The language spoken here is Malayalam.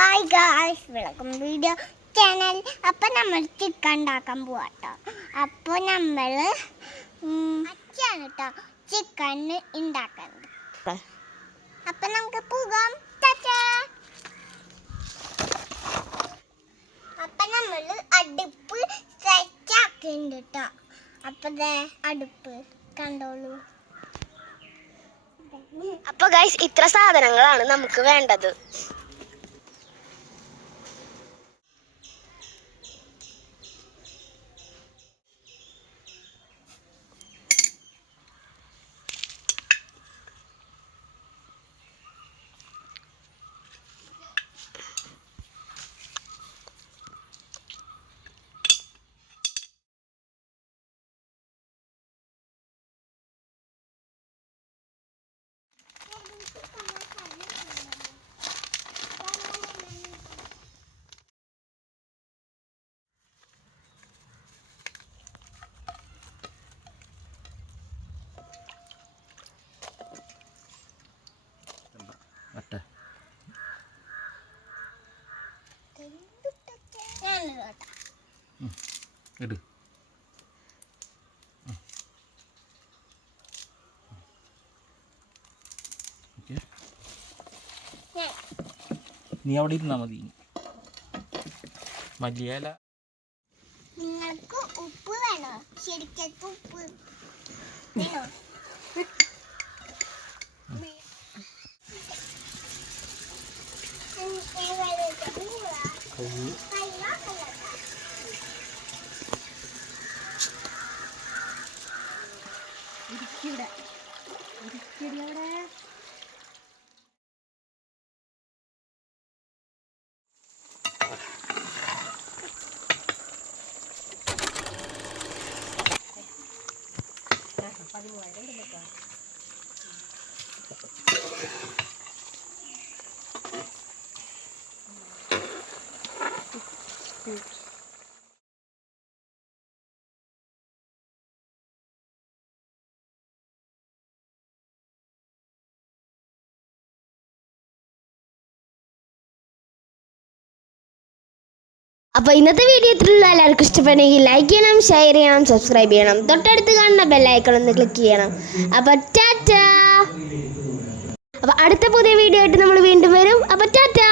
Hi guys, welcome video channel. അപ്പം നമ്മൾ ചിക്കൻ ഉണ്ടാക്കാൻ പോവാട്ടോ. അപ്പോൾ നമ്മൾ അച്ഛനാണ് കേട്ടോ ചിക്കൻ ഉണ്ടാക്കുന്നത്. അപ്പം നമുക്ക് പോകാം. അപ്പം നമ്മൾ അടുപ്പ് സെറ്റാക്കുന്നുണ്ട് കേട്ടോ. അപ്പം അടുപ്പ് കണ്ടോളൂ. അപ്പോൾ ഗൈസ്, ഇത്ര സാധനങ്ങളാണ് നമുക്ക് വേണ്ടത്. നീ അവിടെ ഇരുന്നാ മതി. മല്ലിയില നിങ്ങൾക്ക് ഉപ്പ് വേണോ? ശരിക്കും ഉപ്പ് വേണോ? അപ്പോൾ ഇന്നത്തെ വീഡിയോ ഇത്രയുള്ള എല്ലാവർക്കും ഇഷ്ടപ്പെടുമെങ്കിൽ ലൈക്ക് ചെയ്യണം, ഷെയർ ചെയ്യണം, സബ്സ്ക്രൈബ് ചെയ്യണം, തൊട്ടടുത്ത് കാണുന്ന ബെല്ലൈക്കൺ ഒന്ന് ക്ലിക്ക് ചെയ്യണം. അപ്പോൾ ടാറ്റാ. അപ്പോൾ അടുത്ത പുതിയ വീഡിയോ ആയിട്ട് നമ്മൾ വീണ്ടും വരും. അപ്പോൾ ടാറ്റാ.